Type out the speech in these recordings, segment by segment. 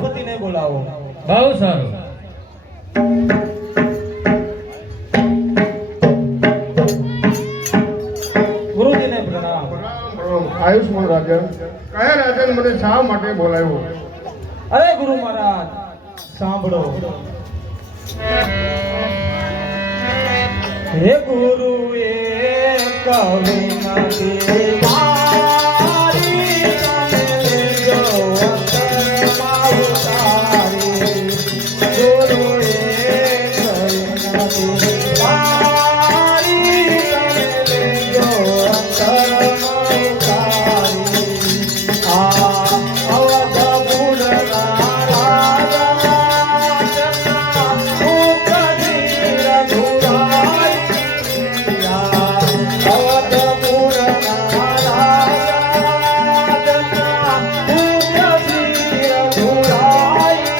પતિને બોલાવો. બહુ સારું. ગુરુજીને પ્રણામ. આયુષ્માન રાજન. કયા રાજન મને શા માટે બોલાવ્યો? અરે ગુરુ મહારાજ સાંભળો. હે ગુરુ એ કવિ નથી મારી તમે લેજો અંતરમાં ઉતારી. ગુરુ એ કવિ નથી મારી તમે લેજો અંતરમાં ઉતારી. આ અવધ મૂળના રાજા મુખની રઘુરાય. અવધ મૂળના રાજા મુખની રઘુરાય.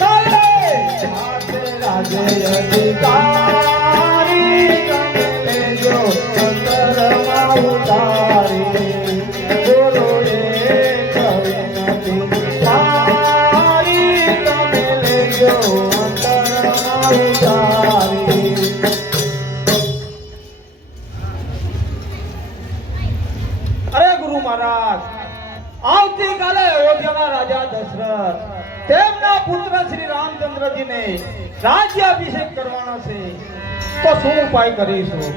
ચાલે હાથે રાજે અધિકારી તમે લેજો અંતરમાં ઉતારી. ગુરુ એ કવિ નથી મારી તમે લેજો અંતરમાં ઉતારી. અરે ગુરુ મહારાજ આવતીકાલે અયોધ્યાના રાજા દશરથ તેમના પુત્ર શ્રી રામચંદ્રજીને રાજ્યાભિષેક કરવાનો છે, તો શું ઉપાય કરીશું?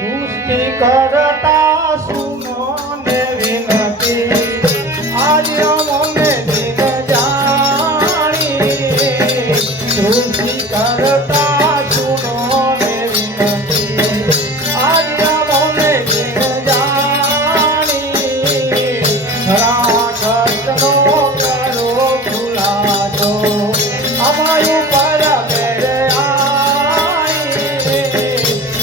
સૃષ્ટિ કરતા સુમોને વિનતી આજ અમને દિન જાણી. સૃષ્ટિ કરતા સુમોને વિનતી આજ અમને દિન જાણી. ખરાખતનો કરો ખુલાસો અમારું પર મેરે આઈ.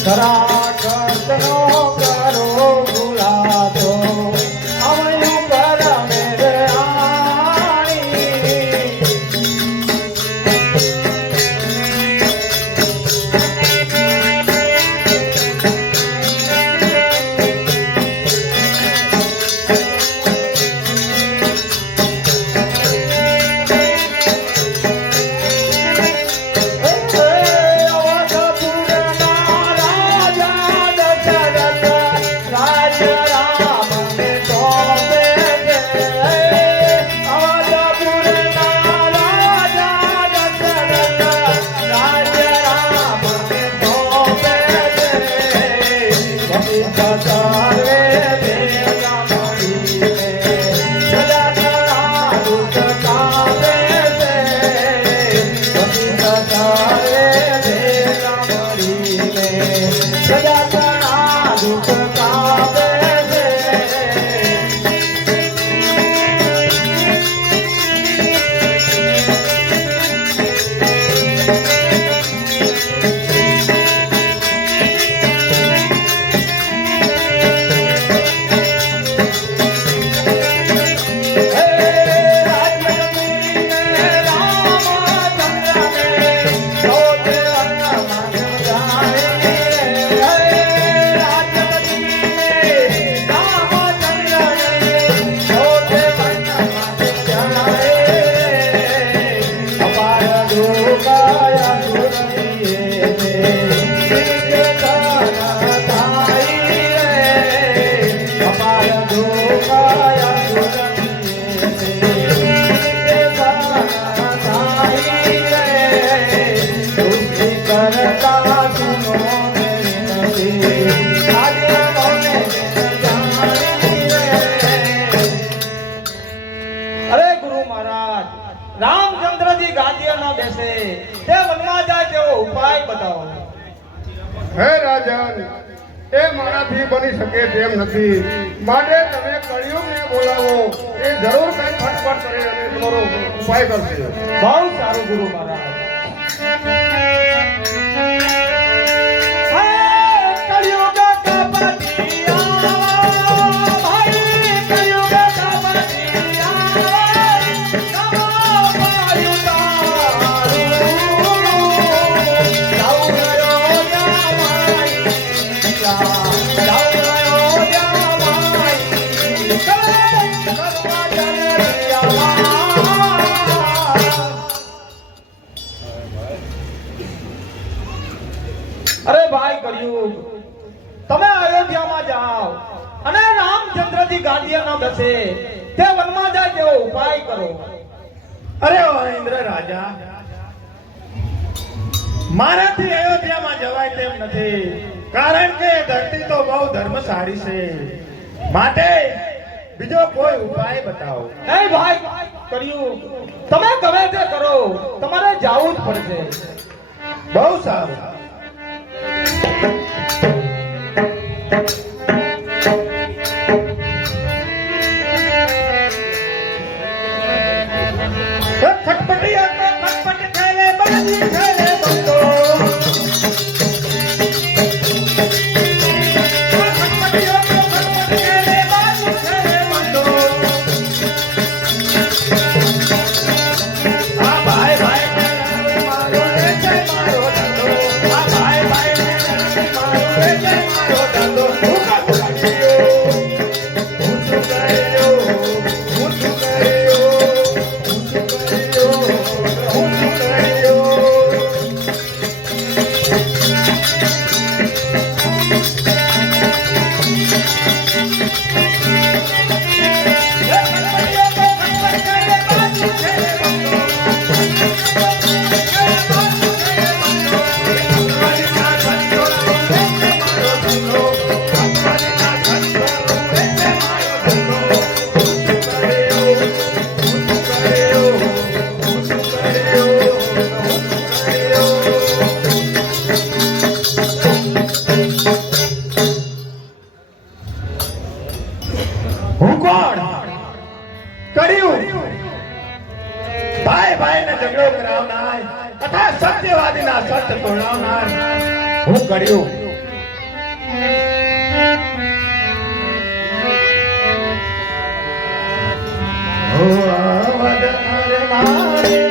ખરાખતનો કરો ખુલાસો અમારું પર મેરે આઈ. રામચંદ્રજી ગાદીએ ન બેસે તે વનમાં જાય તેવો ઉપાય બતાવો. હે રાજન, એ મારાથી બની શકે તેમ નથી. માટે તમે કળિયુગને બોલાવો, એ જરૂર કઈ ફટફટ કરે અને તમારો ઉપાય કરશે. બહુ સારું ગુરુ મહારાજ. કળિયુગ કપટિયા ભાઈ, કળિયુગ કપટિયા નમો પાયુતારી. અરે ભાઈ કર્યું, તમે અયોધ્યામાં જાઓ અને રામચંદ્રજી ગાદીએ ન બેસે તે વનમાં જાય તેવો ઉપાય કરો. અરે ઓ ઇન્દ્ર રાજા, મારાથી અયોધ્યામાં જવાય તેમ નથી, કારણ કે ધરતી તો બહુ ધર્મશાળી છે. માટે બીજો કોઈ ઉપાય બતાવો. નહીં ભાઈ કર્યું, તમે ગમે તે કરો, તમારે જાવું જ પડશે. બહુ સારું. ખટપટિયા તો ખટપટ ખેલે બાજી ખેલે બંધો. ખટપટિયા તો ખટપટ ખેલે બાજી ખેલે બંધો. આ ભાઈ ભાઈ મારો રે જય મારો ધંધો. આ ભાઈ ભાઈ મારો રે જય મારો ધંધો. હું કાઢું કાઢ્યો, હું શું કર્યો, હું શું કર્યો, હું શું કર્યો, હું શું કર્યો. હું કોણ? કર્યું ભાઈ ભાઈને ઝઘડો કરાવનાર તથા સત્યવાદીના સત્ય તોડાવનાર હું કર્યું. હો આવદ હરે મારી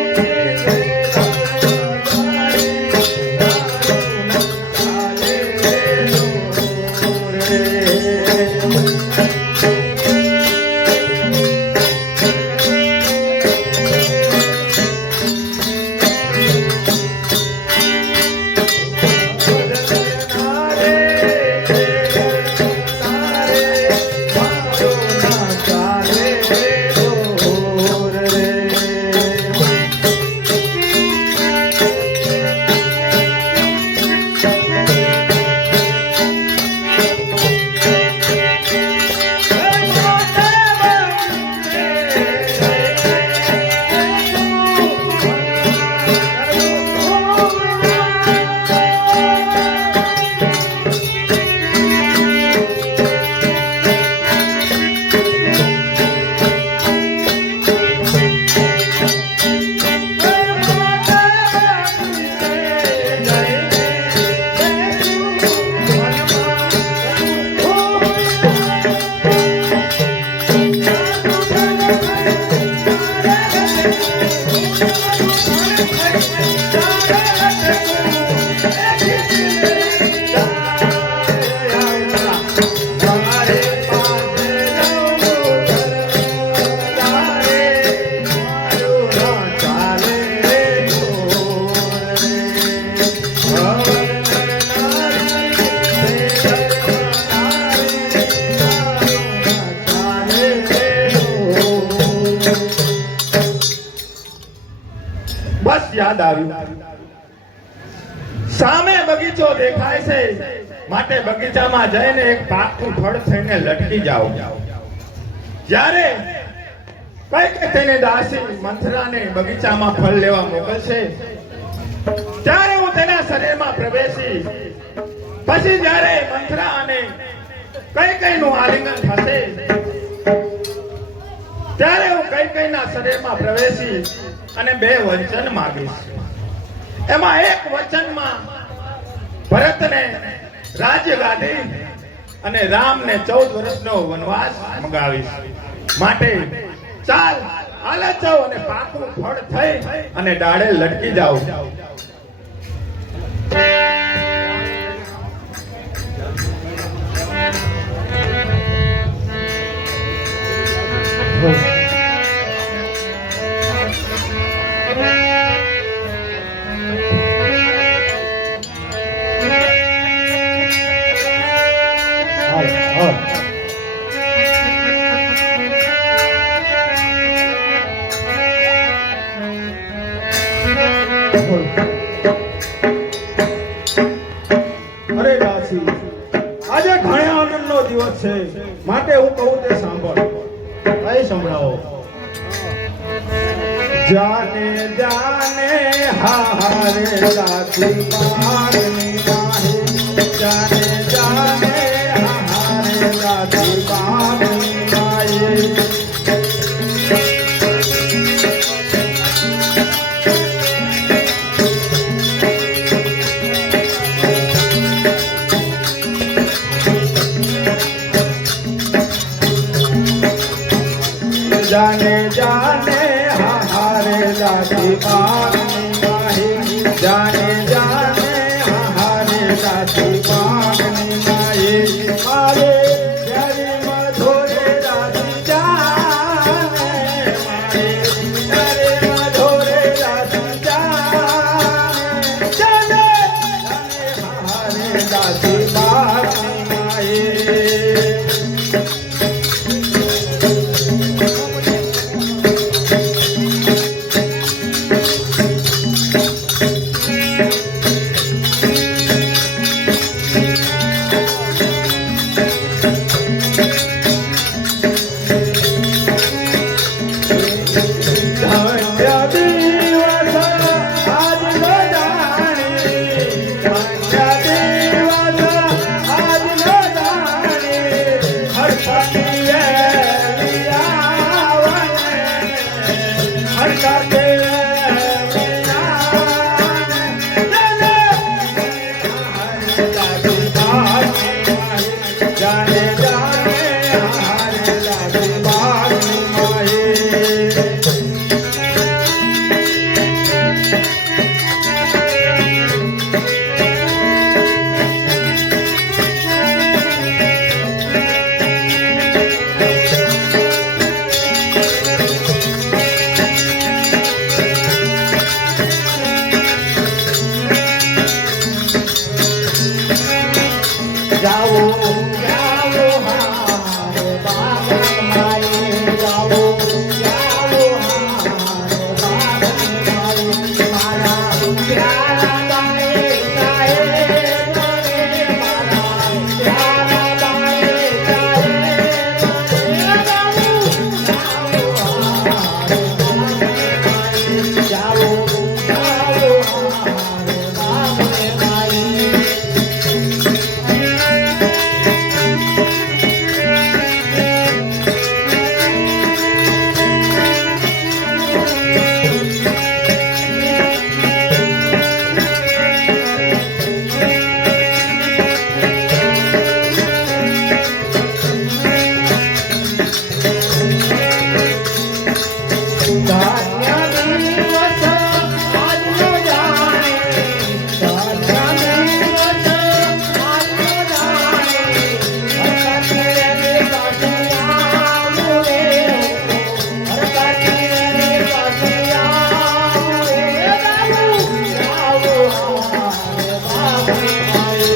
બસ યાદ આવ્યું. સામે બગીચો દેખાય છે, માટે બગીચામાં જઈને એક પાકું ફળ થઈને લટકી જાઓ. જ્યારે કઈક તેને દાસી મંથરાને બગીચામાં ફળ લેવા મોકલશે, ત્યારે હું તેના શરીરમાં પ્રવેશી પછી જ્યારે મંથરા અને કઈ નું આલિંગન થશે, ત્યારે હું કઈ ના શરીરમાં પ્રવેશી અને બે વચન માંગીશ. એમાં એક વચનમાં ભરતને રાજ્ય ગાદી અને રામને 14 વર્ષનો વનવાસ મંગાવીશ. માટે ચાલ હાલત જાઓ અને પાકું ફળ થઈ અને ડાળે લટકી જાઓ. અરે દાસી, આજે ઘણા આનંદનો દિવસ છે, માટે હું કહું તે સાંભળ. કઈ સંભળાવો. જાને જાને હારે દાસી મારની માહી, જાને જાને હારે દાસી મારની માહી. जाने जाने हारे दासी मांगनी माही, जाने जाने हारे दासी मांगनी माही. मारे प्यारी मधुरे दासी जाने, मारे प्यारे मधुरे दासी जाने, जाने जाने हारे दासी मांगनी माही. जाने जाने हारे दासी मांगनी माही. जाओ जाओ हारे बाबा माई, जाओ जाओ हारे बाबा माई. मारा प्यारा बाई जाए रे, मारा प्यारा बाई जाए रे. जाओ जाओ हारे बाबा माई, जाओ जाओ हारे बाबा माई. धान्य दिवस આજનો જાણે, धान्य દિવસ આજનો જાણે, હરકતી રે કાઠિયા રે, હરકતી રે કાઠિયા રે. જાઓ હારે બાબા માઈ.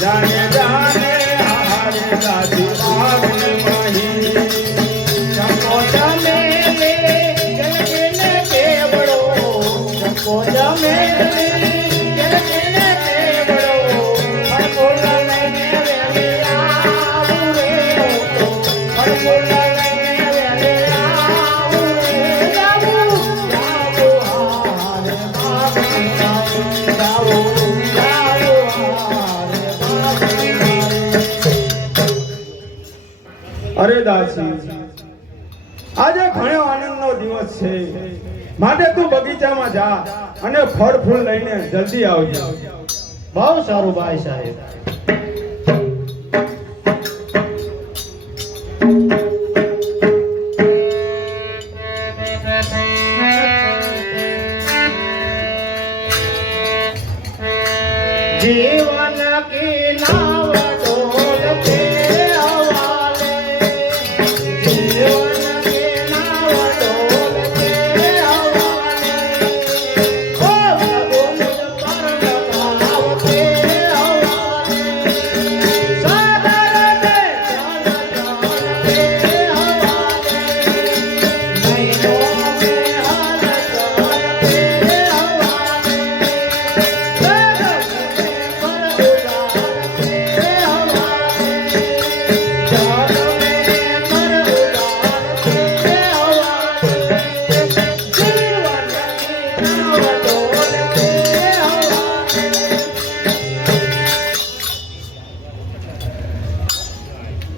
जाने जाने हारे दासी मांगनी माही. चंपो चमेली जलकिने केवड़ो, चंपो चमेली जलकिने केवड़ो, फूल लઈને વેલી આવું રે, ફૂલ લઈને વેલી આવું રે. જાવું જાવું હારે બાબા માઈ, જાવું જાવું હારે બાબા માઈ. અરે દાસી, આજે ઘણો આનંદનો દિવસ છે, માટે તું બગીચામાં જા અને ફળ ફૂલ લઈને જલ્દી આવજે. બહુ સારું ભાઈ સાહેબ. जीवन की नाव डोलते हवा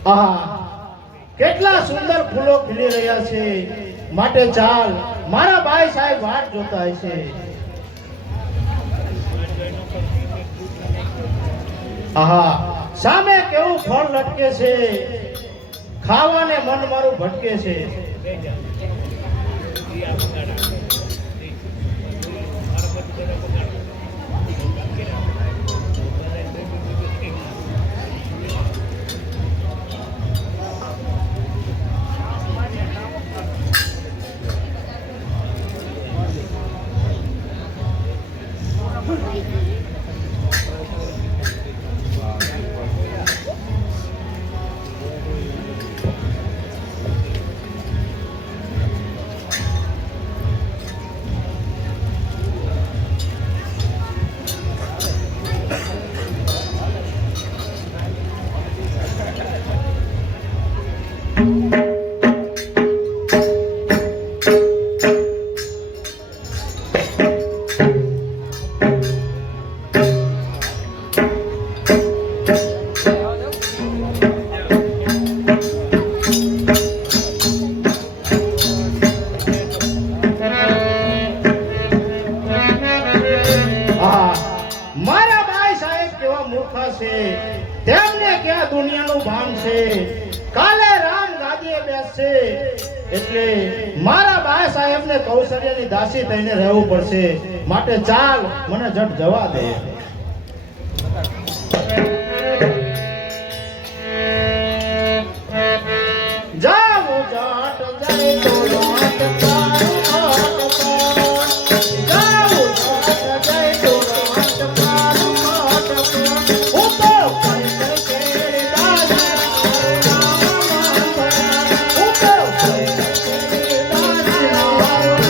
આહા કેટલા સુંદર ફૂલો ખીલી રહ્યા છે માટે ચાલ મારા ભાઈ સાહેબ વાટ જોતા હશે આહા સામે કેવું ફળ લટકે છે ખાવાને મન મારું ભટકે છે મારા ભાઈ સાહેબ કેવા મૂર્ખા છે તેમને ક્યાં દુનિયાનું ભાન છે કાલે રામ ગાદીએ બેસશે એટલે મારા ભાઈ સાહેબને કૌશલ્યની દાસી થઈને રહેવું પડશે માટે ચાલ મને જટ જવા દે જાવું જાટ જાય તો રાત પારું ઘાટ પર જાવું જાટ જાય તો રાત પારું ઘાટ પર હું તો પૈસા કેરી દાસી નામ કરા હું તો પૈસા કેરી દાસી નામ કરા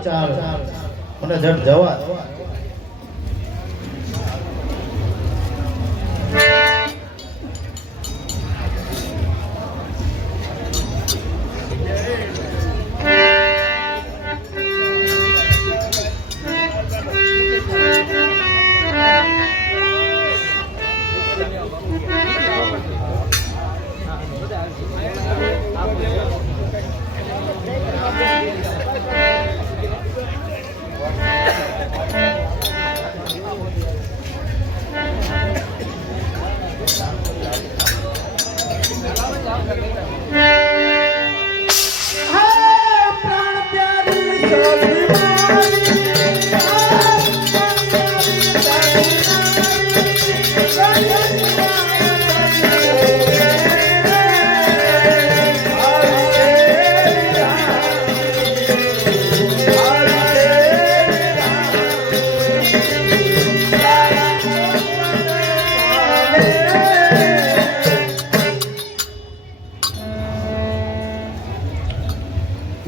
ચાલ મને જટ જવા દે.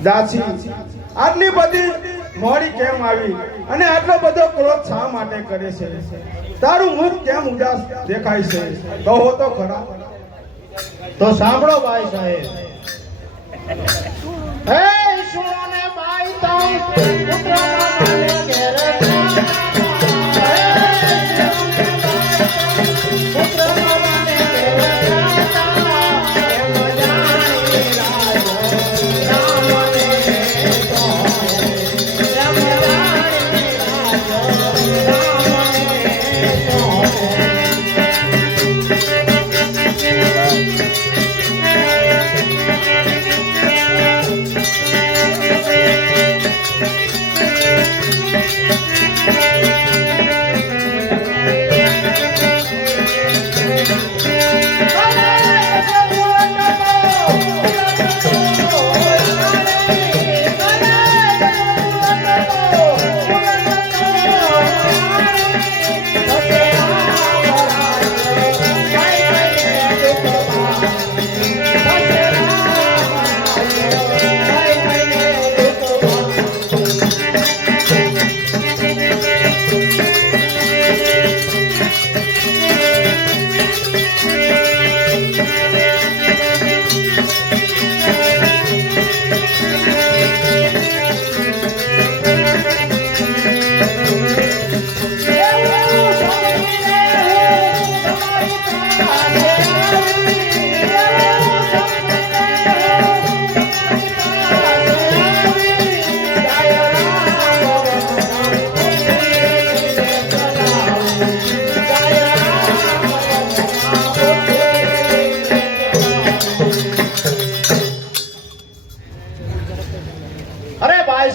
દાસી આટલી બધી મોડી કેમ આવી અને આટલો બધો ક્રોધ શા માટે કરે છે તારું મુખ કેમ ઉદાસ દેખાય છે કહો તો ખરા. તો સાંભળો ભાઈ સાહેબ હે ઈશ્વરને ભાઈ તમ પુત્ર માને ઘેરે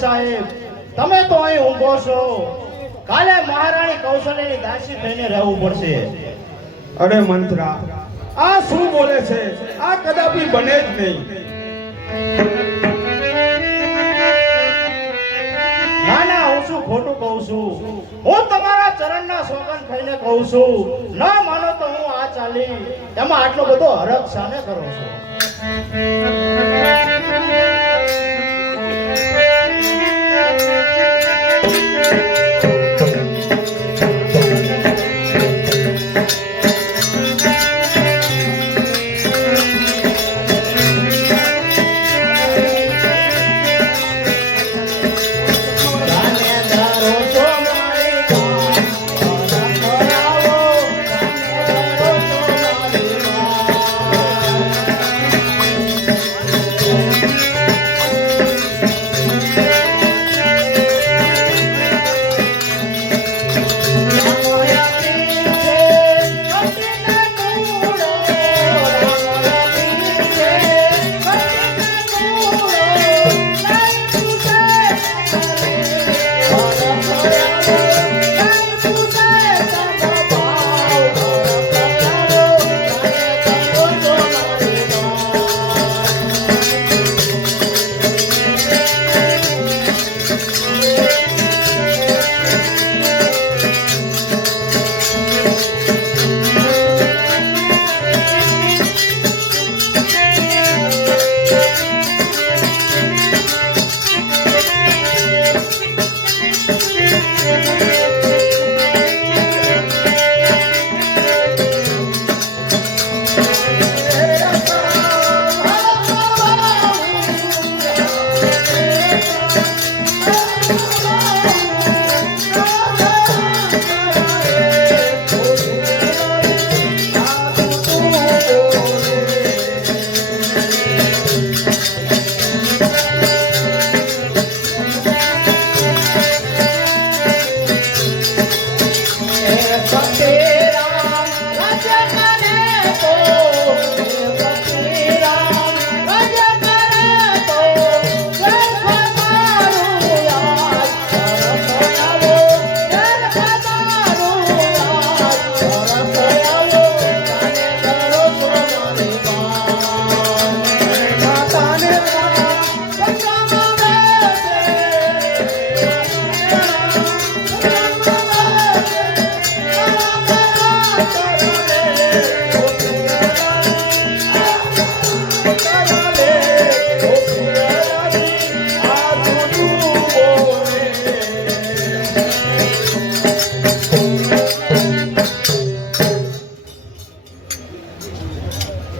સાહેબ, તમે તો અહીં ઊંઘો છો. કાલે મહારાણી કૌશલ્યાની દાસી થઈને રહેવું પડશે. અરે મંથરા, આ શું બોલે છે? આ કદાપી બને જ નહીં. ના ના, હું શું ખોટું કહું છું? હું તમારા ચરણના સોગંદ થઈને કહું છું, ના માનો તો હું આ ચાલી એમાં આટલો બધો હરખ શાને કરો છો?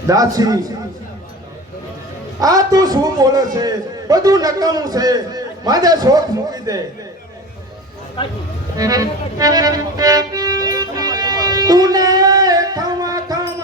દાસી, આ તું શું બોલે છે? બધું નકામું છે. મારે શોખ મૂકી દે. તુને ખમા ખમા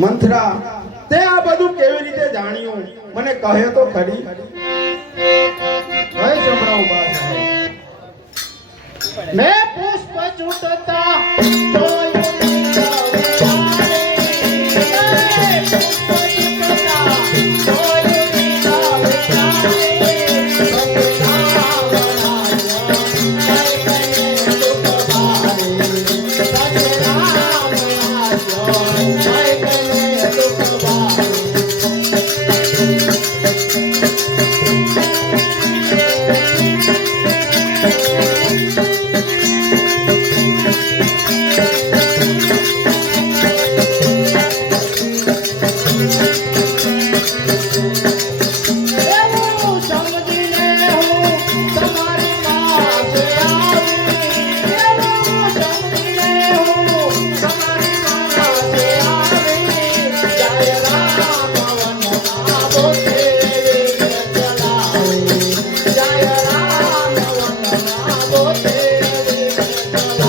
મંથરા, તે આ બધું કેવી રીતે જાણ્યું? મને કહે તો ખરી. ભાઈ સંભળાવું બા સાહેબ. મેં પુષ્પ છૂટતા જોયું એવું સમજીને હું તમારી પાસે આવી, એવું સમજીને હું તમારી પાસે આવી. જય રામ વનમાં બોતે ચલાવી, જય રામ વનમાં બોતે ચલાવી.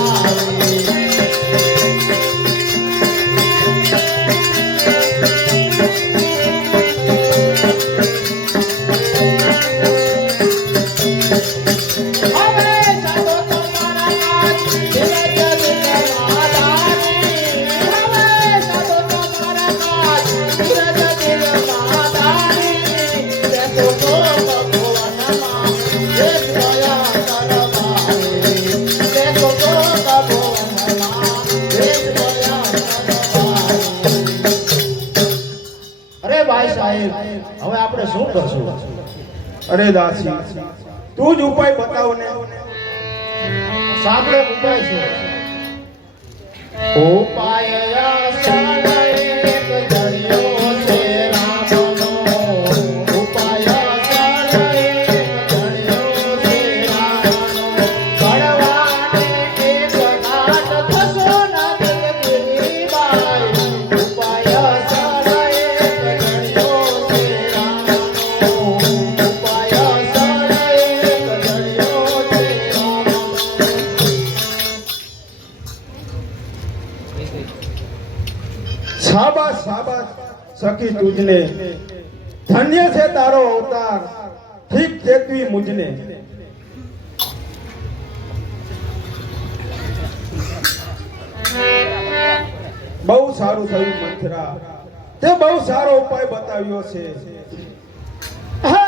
હવે સાતો તમારા કાજ ધીરે ધીરે માદાની, હવે સાતો તમારા કાજ ધીરે ધીરે માદાની. બેસો તો ભગવાનમાં એક દયા કરવારી, બેસો તો ભગવાનમાં એક દયા કરવારી. અરે ભાઈ સાહેબ, હવે આપણે શું કરશું? અરે દાસી, તું જ ઉપાય બતાવ ને. સાંભળો ઉપાય છે. ઉપાય આસન એક ધર્યો છે રામનો, ઉપાય આસન એક ધર્યો છે રામનો. કડવાને એક ઘાટ થશો ના દિલગીરી બાઈ, ઉપાય આસન એક ધર્યો છે રામનો, ઉપાય આસન એક ધર્યો છે રામનો. શાબાશ શાબાશ સખી તુજને, ધન્ય છે તારો અવતાર, ઠીક ચેતવી મુજને. બહુ સારું થયું મંથરા, તે બહુ સારો ઉપાય બતાવ્યો છે. હે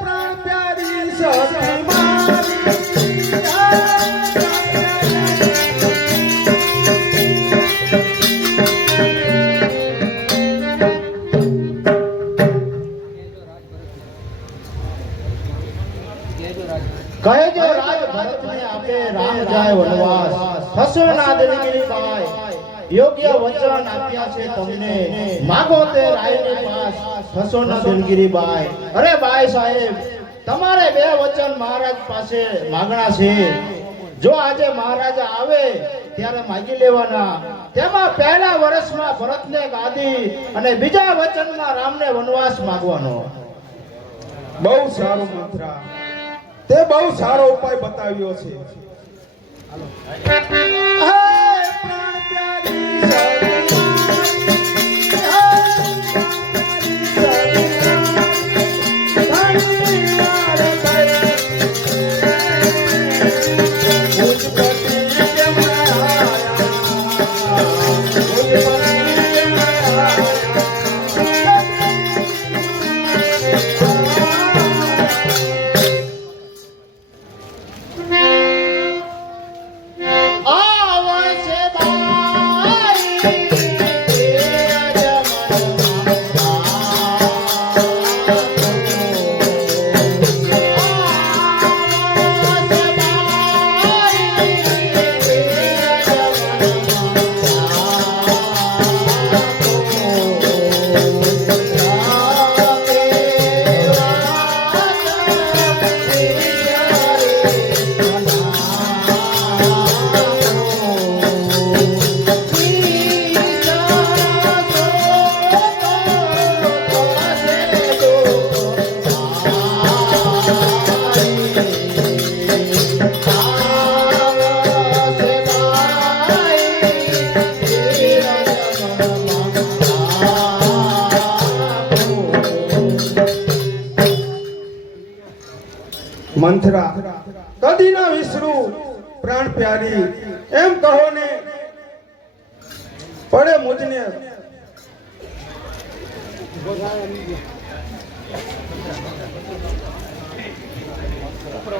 પ્રાણ પ્યારી સખી મારી, હે પ્રાણ પ્યારી. કહેજો રાજ ભરતને આપે રામ જાય વનવાસ, હસો ના દિલગીરી બાઈ. યોગ્ય વચન આપ્યા છે તમને, માગો તે રાયની પાસ, હસો ના દિલગીરી બાઈ. અરે બાઈ સાહેબ, તમારે બે વચન મહારાજ પાસે માગણા છે. જો આજે મહારાજા આવે ત્યારે માગી લેવાના. તેમાં પહેલા વર્ષમાં ભરતને ગાદી અને બીજા વચનમાં રામને વનવાસ માગવાનો. બહુ સારું મંથરા, તે બહુ સારો ઉપાય બતાવ્યો છે. હે પ્રાણ પ્યારી સખી મારી, હે પ્રાણ પ્યારી સખી મુझ પતિ જમાયા, મુझ પતિ જમાયા. આવશે બાઈ મંથરા, કદી ના વિસરું પ્રાણ પ્યારી, એમ કહો ને પડે મુજને.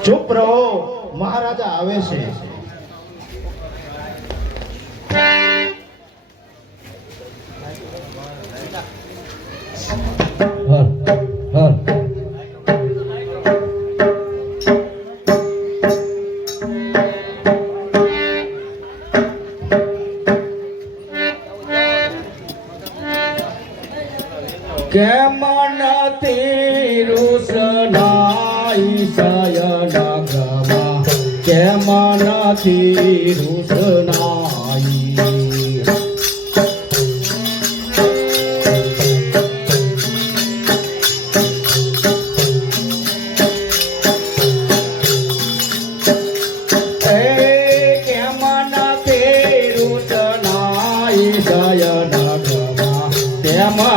ચૂપ રહો, મહારાજા આવે છે. કેમ નથી રૂસનાઈ શયનગમાં કેમ નથી રૂસનાઈ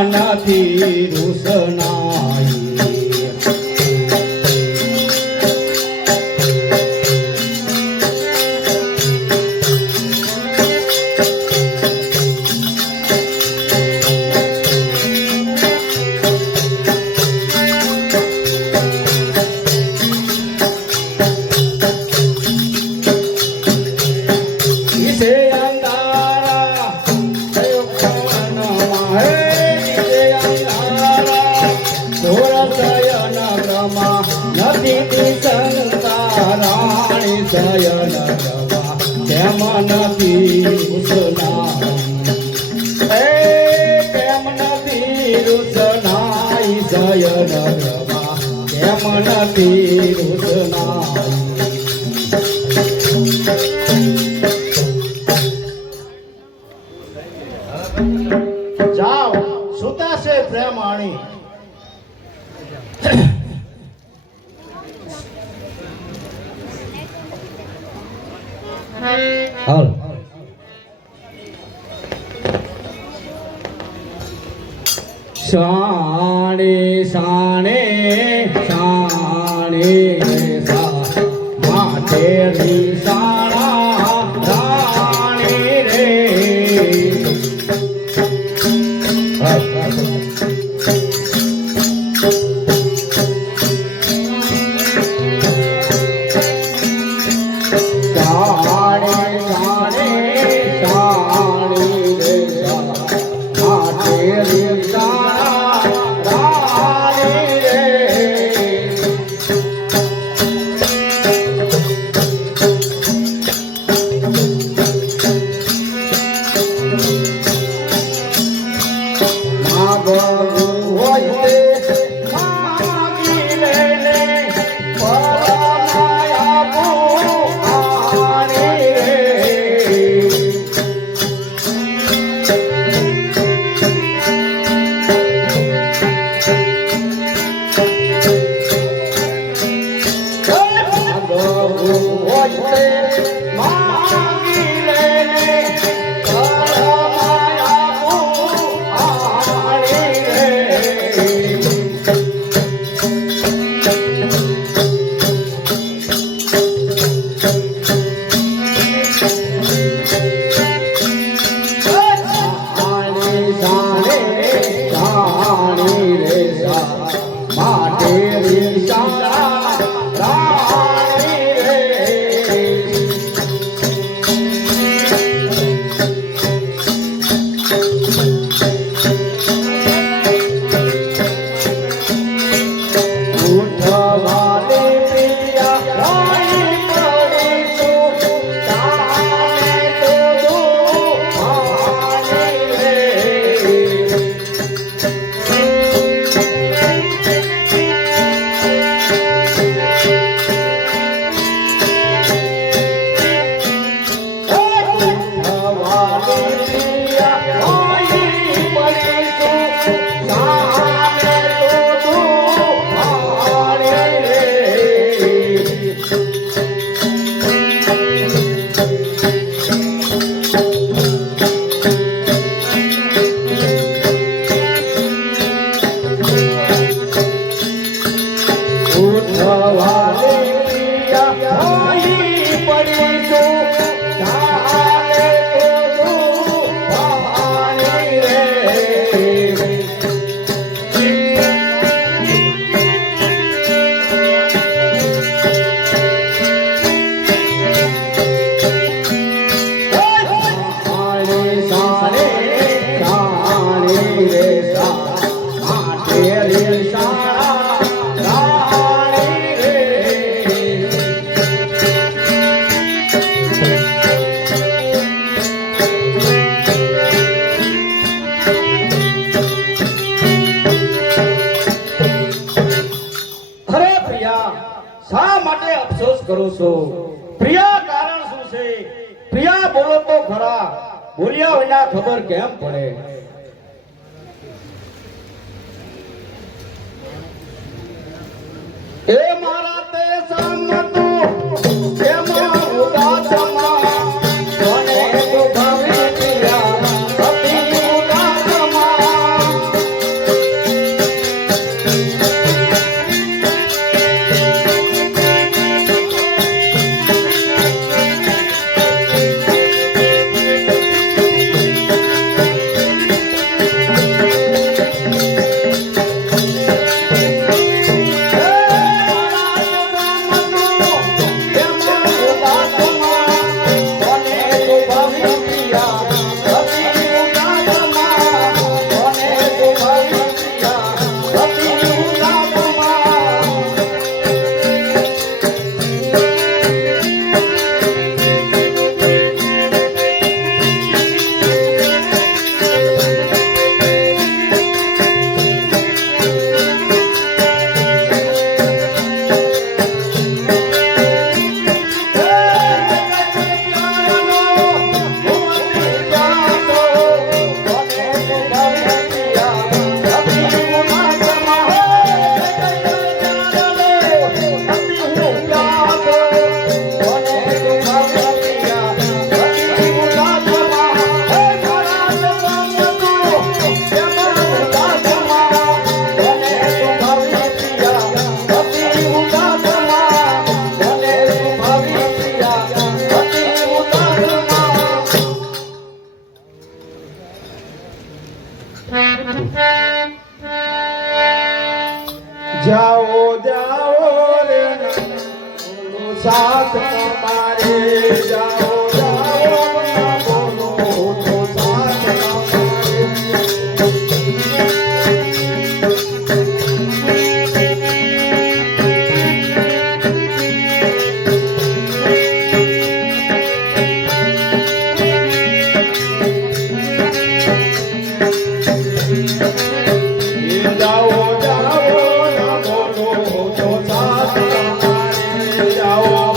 નથી રૂસનાઈ નથી રૂસનાઈ શયનગમાં કેમ નથી રૂસનાઈ જાઓ સુતા છે પ્રેમાણી હાલ સાણે સાણે સાણે સા માથે રી સાણા રાણી રે Baba કરું છું. પ્રિયા કારણ શું છે? પ્રિયા બોલો તો ખરા, બોલ્યા વિના ખબર કેમ પડે? એ મારા તે સમતો એમાં ઉદાસમાં કોને તો ભાવે પ્રિયા અતિ ઉદાસમાં. જાઓ જાઓ રે સાથ તમારે જાઓ જાઓ બોલો તો સાથ તમારે જાઓ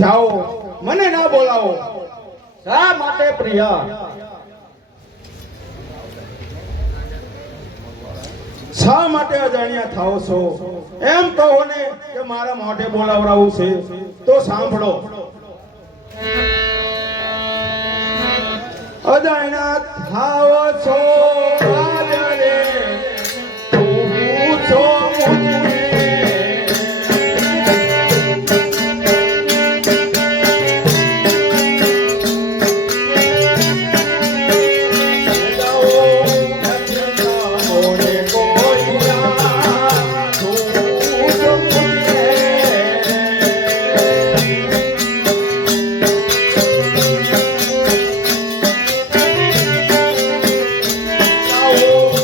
જાઓ મને ના બોલાવો. શા માટે પ્રિયા? શા માટે અજાણ્યા થાઓ છો? એમ કહો ને કે મારા મોઢે બોલાવરાવું છે તો સાંભળો. અજાણ્યા થાઓ છો આજે તું પૂછો મુજને. Oh,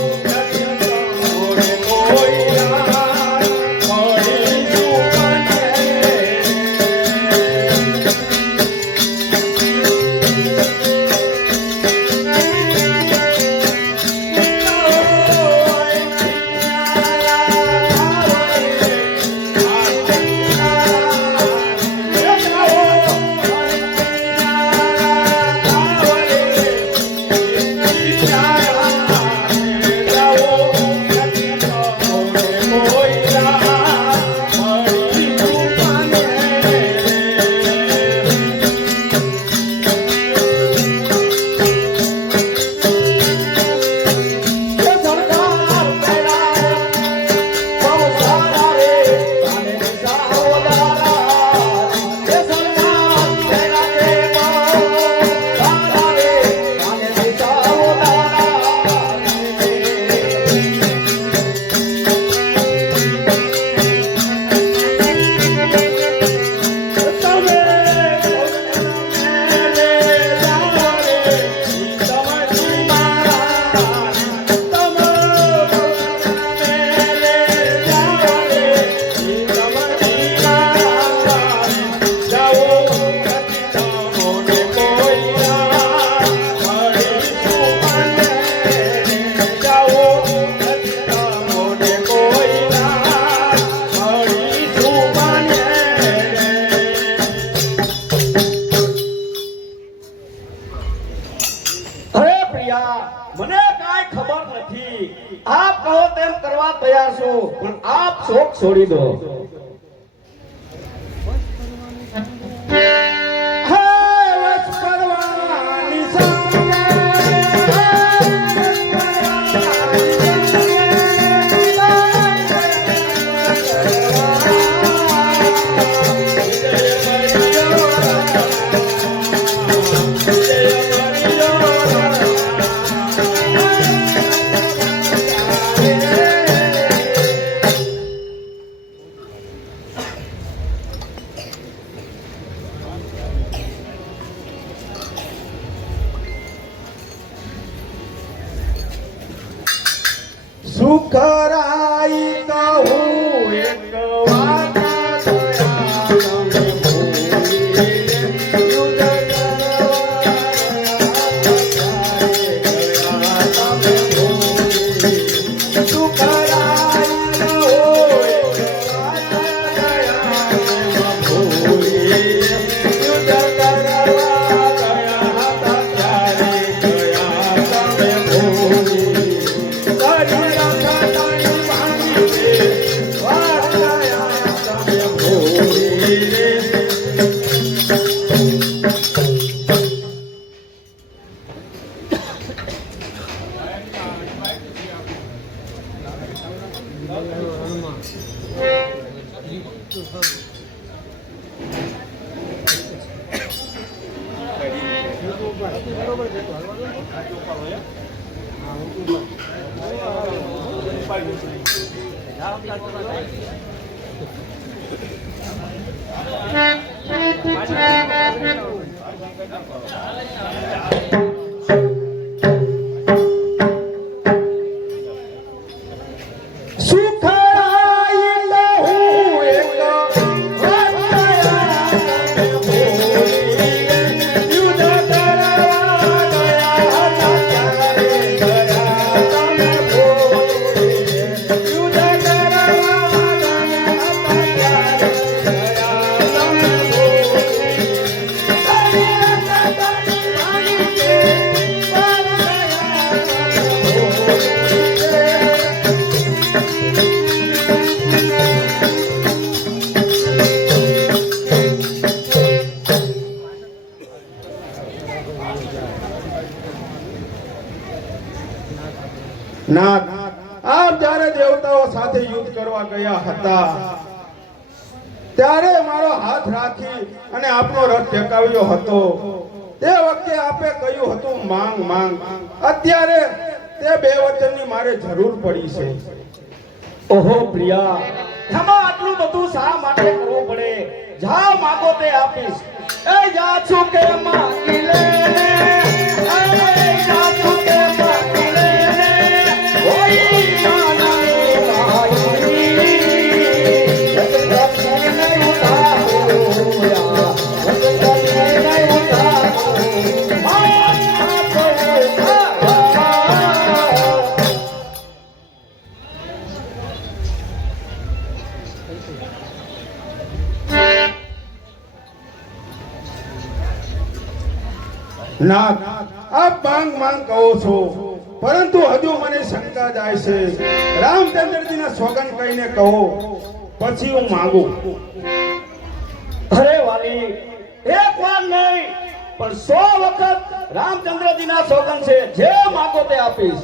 પણ આપ શોક છોડી દો. હે વસ કરવાની સંગે, સુખરાઈ કહું એક વાત દયા તમે ભૂલી યુદ્ધ કરવા તમે ભૂલી. સુખરાઈ કહું એક વાત દયા તમે ભૂલી યુદ્ધ કરવા ગયા હતા ત્યારે ગયા તમે ભૂલી. નાથ, આપ જ્યારે દેવતાઓ સાથે યુદ્ધ કરવા ગયા હતા ત્યારે મારો હાથ રાખી અને આપનો રથ ટેકાવ્યો હતો. તે વખતે આપે કહ્યું હતું માંગ માંગ. અત્યારે તે બે વચનની મારે જરૂર પડી છે. ઓહો પ્રિયા, એમાં આટલું બધું શા માટે કરવું પડે? જાઓ માગો તે આપીશ. એ જા છું કે માંગી લે, એ જા છું કે માંગી લે, કોઈ ના નહીં ભાઈ, વચન નહીં ઉતારો યા, વચન નહીં ઉતારો, માંગ આપો નાથ, આપ માંગ માંગ કહો છો, પરંતુ હજુ મને શંકા જાય છે. રામચંદ્રજીના સોગંદ કહીને કહો, પછી હું માંગુ. અરે વાલી, એક વાર નહીં પણ 100 વખત રામચંદ્રજીના સોગંદ છે. જે માંગો તે આપીશ.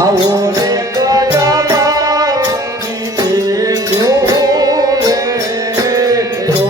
આવો રે ગજબાની દેજો રે જો.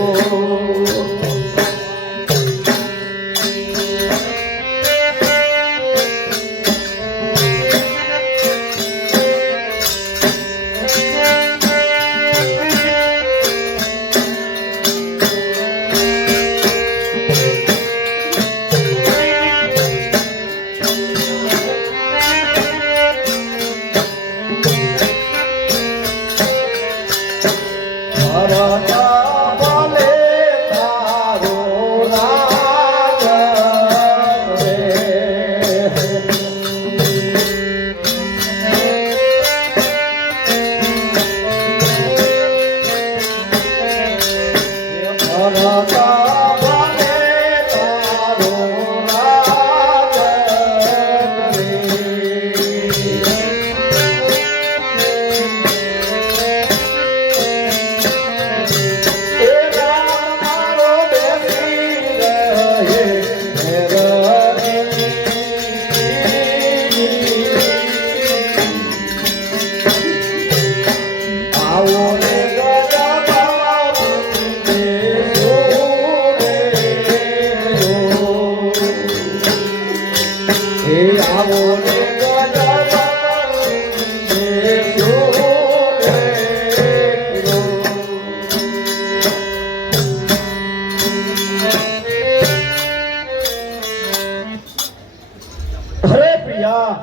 અરે પ્રિયા,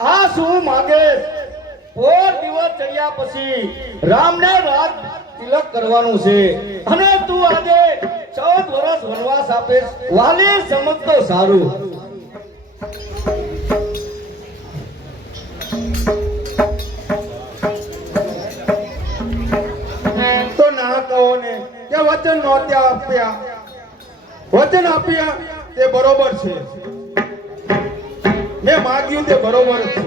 આ શું માંગે? 4 દિવસ ચડ્યા પછી રામને રાત તિલક કરવાનું છે અને તું આજે 14 વર્ષ વનવાસ આપે. વાલી સમજતો સારું. તો ના કહો ને કે વચન નહોતા આપ્યા. વચન આપ્યા તે બરોબર છે, મેં માગ્યું તે બરોબર જ છે.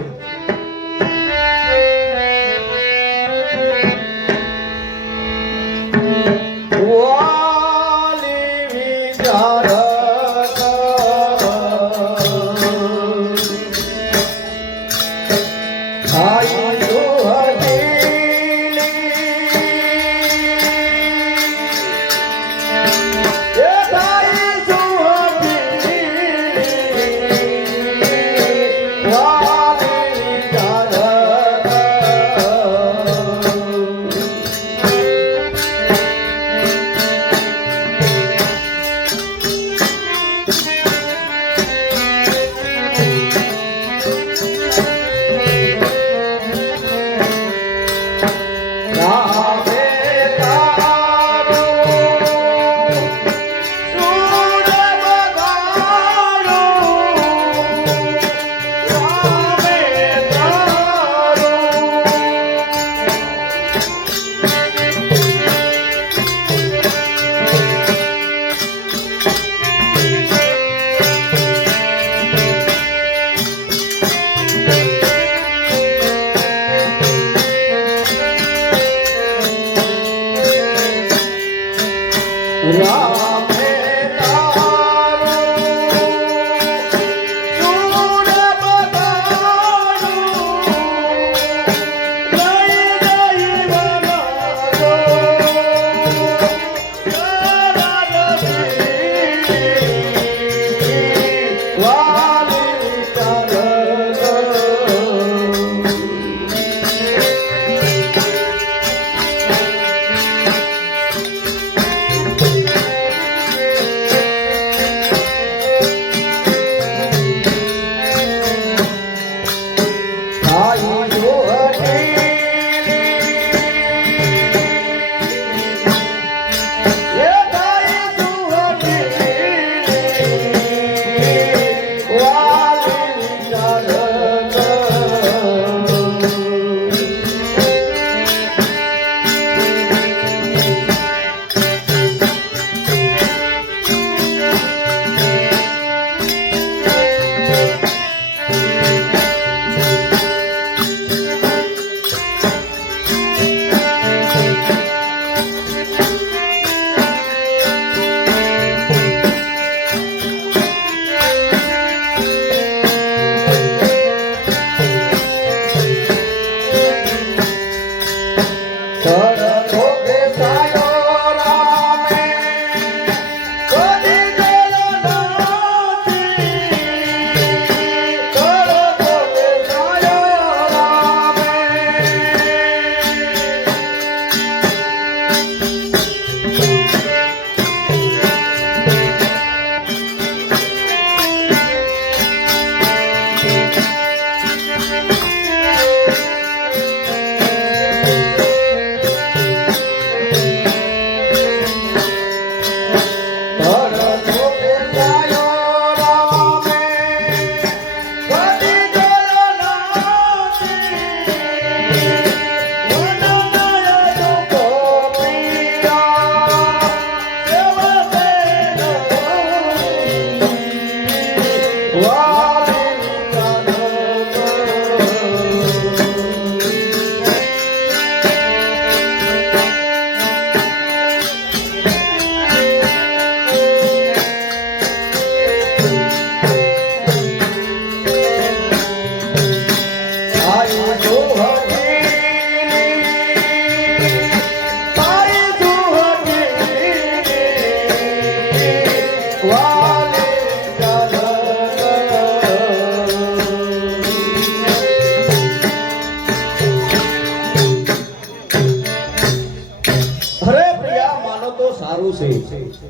વાલી વિચાર વાલી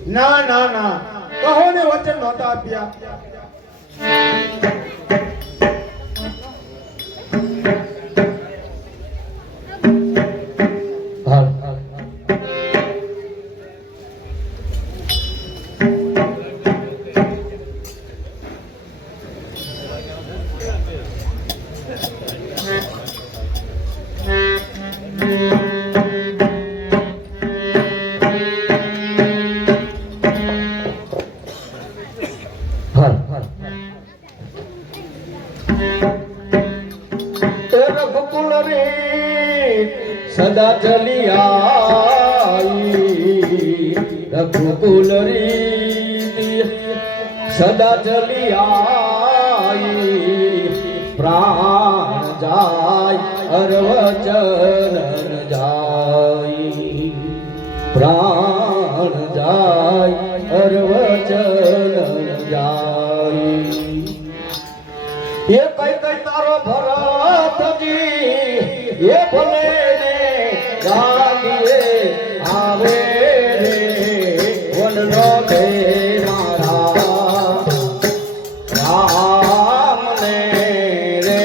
ના ના ના કહો ને વચન નહોતા આપ્યા. રઘુકુળ રે સદા ચલી આઈ રઘુકુલ રે સદા ચલી આઈ પ્રાણ જાય અરવચન જાય પ્રાણ જાય અરવચન જાય એ કઈ કઈ તારો ભરતજી એ ભલે ને ગાદીએ આવે રે વનનો દે મારા રામને રે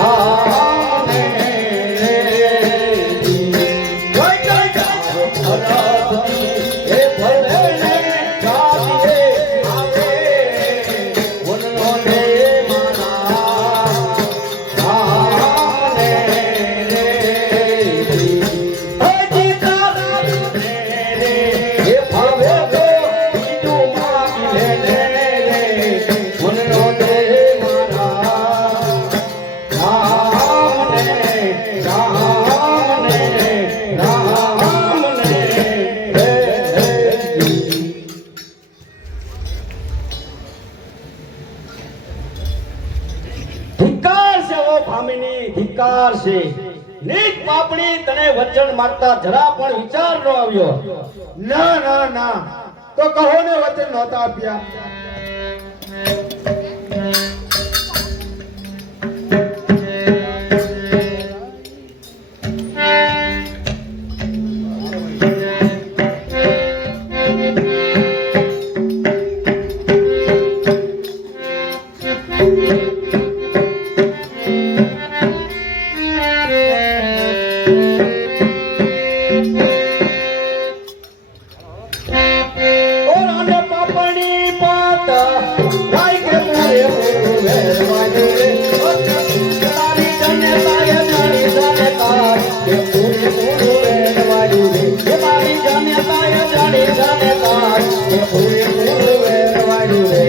રામ ને એ ભલે ને ગાદીએ આવે વનનો ને મારા રામ ને હજી તારા રે એ ભાવે તો બીજું માગી લે રે વનનો ને મારા રામ ને રામ ને રામ ને ધિક્કાર છે ઓ ભામિની, ધિક્કાર છે. નીચ પાપણી તને વચન માંગતા જરા પણ વિચાર ન આવ્યો. ના ના ના, તો કહો ને વચન નહોતા આપ્યા. ઓ રાને પાપણી પાતા રાઈ કે મોરે મોરે વેરવાજો રે. ઓ તારી જનતાએ જાણી જાણતા કે મોરે મોરે વેરવાજો રે. એ તારી જનતાએ જાણી જાણતા કે મોરે મોરે વેરવાજો રે.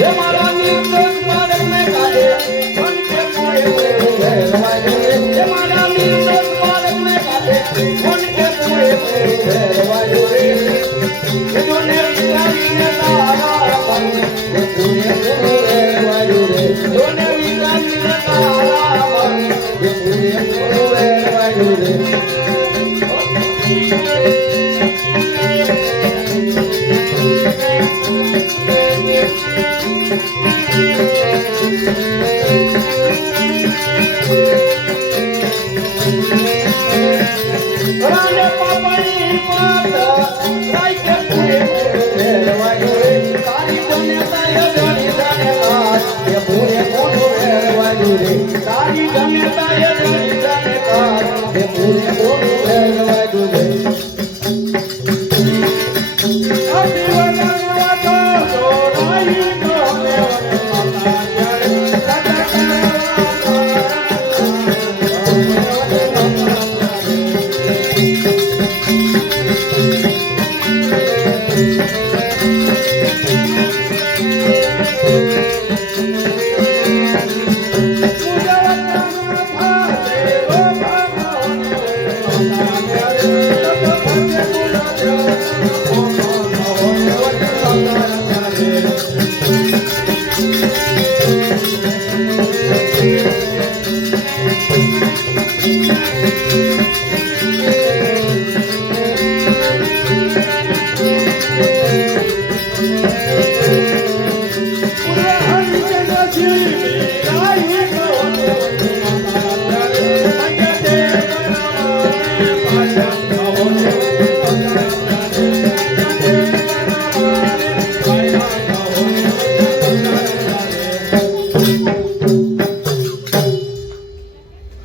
હે મારા નિર્દોષ બાળકને કાઢે મન કે મોરે મોરે વેરવાજો રે. હે મારા નિર્દોષ બાળકને કાઢે મન કે મોરે મોરે વેરવાજો રે. એ જોને વિચારીને તારા મન કે મોરે મોરે વેરવાજો રે. જોને વિચારીને તારા મન કે મોરે મોરે વેરવાજો રે. રાને પાપણી પાતા રાઈ કે મોરે મોરે વેરવાજો રે. તારી જનતાએ જાણી જાણતા કે મોરે મોરે વેરવાજો રે. તારી જનતાએ જાણી જાણતા કે મોરે મોરે વેરવાજો રે.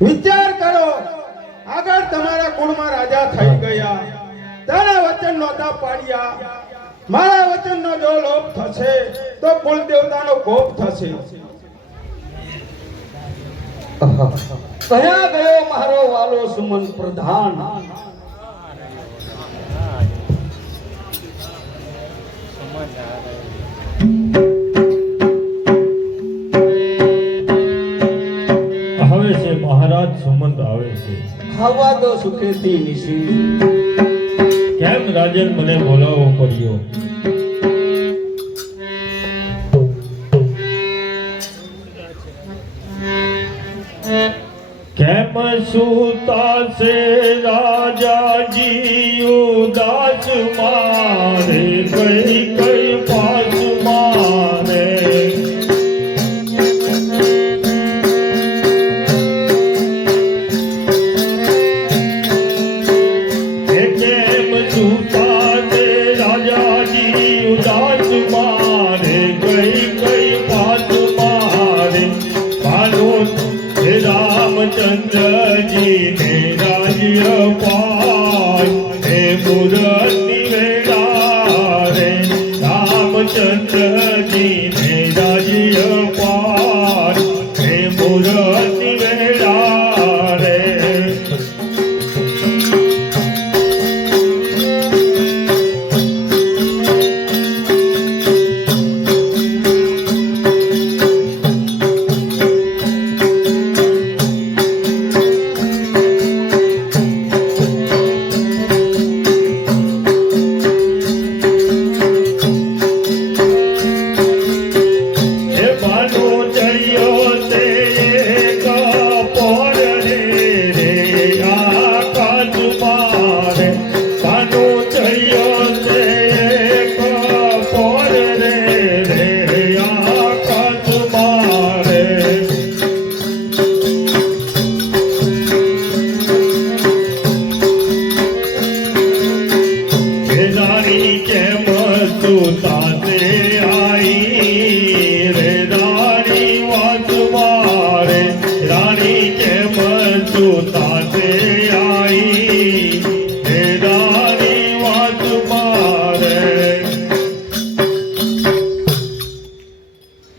વિચાર કરો, આગળ તમારા કુળમાં રાજા થઈ ગયા, તારા વચન નહોતા પાડ્યા. મારા વચનનો જો લોપ થશે તો કુલ દેવતાનો કોપ થશે. કયા ગયો મારો વાલો સુમન પ્રધાન? આવે છે મહારાજ, સુમંત આવે છે. ખાવા દો સુખેથી નિશી. કેમ રાજન મને બોલાવવો પડ્યો? કેમ સુતા છે રાજાજી ઉદાસ મારે કઈ કઈ રાજ મારે કઈ કઈ પાત મારે માનો રામચંદ્રજી ને રાજ્ય પાય હે મુરતી વેળા રે રામચંદ્રજી ને રાજ્ય પાય હે મુરતી વેળા રે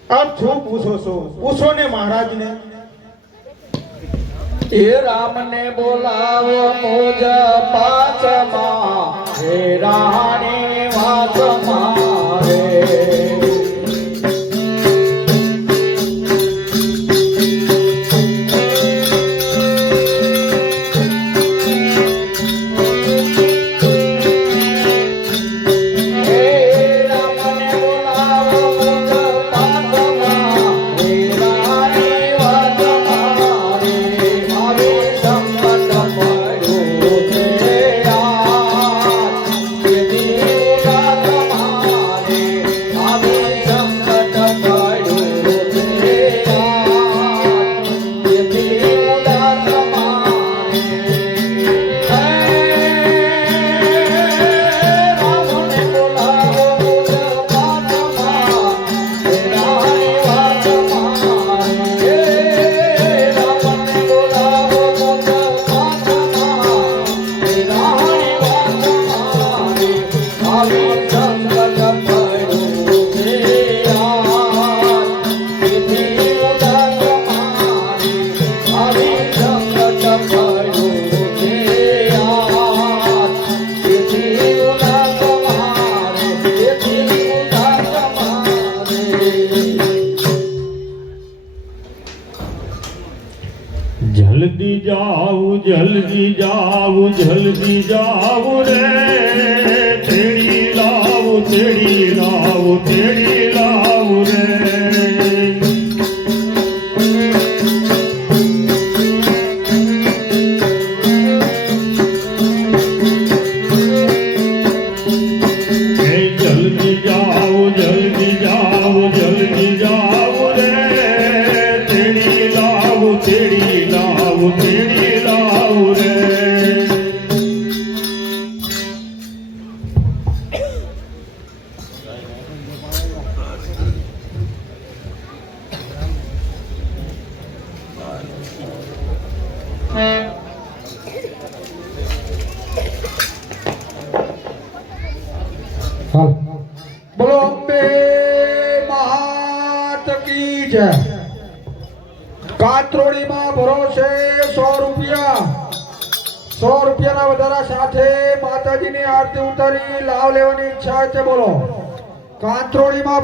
આપ શું પૂછો છો? પૂછો ને મહારાજને. એ રામને બોલાવો મોજ પાચમાં હે રાણી વાસ મારે જલ્દી જાઉં જલ્દી જાઉં જલ્દી જાઉં રે તેડી લાવું તેડી લાવું તેડી લાવું રે જલ્દી જાઉં જલ્દી જાઉં જલ્દી જાઉં રે તેડી લાવું તેડી લાવું તેડી લાવું રે બોલો અંબે માત કી જય. કાતરોડીમાં ભરોસે 100 રૂપિયા, 100 રૂપિયાના વધારા સાથે માતાજીની આરતી ઉતારી લાવ લેવાની ઈચ્છા છે. બોલો કાતરોડીમાં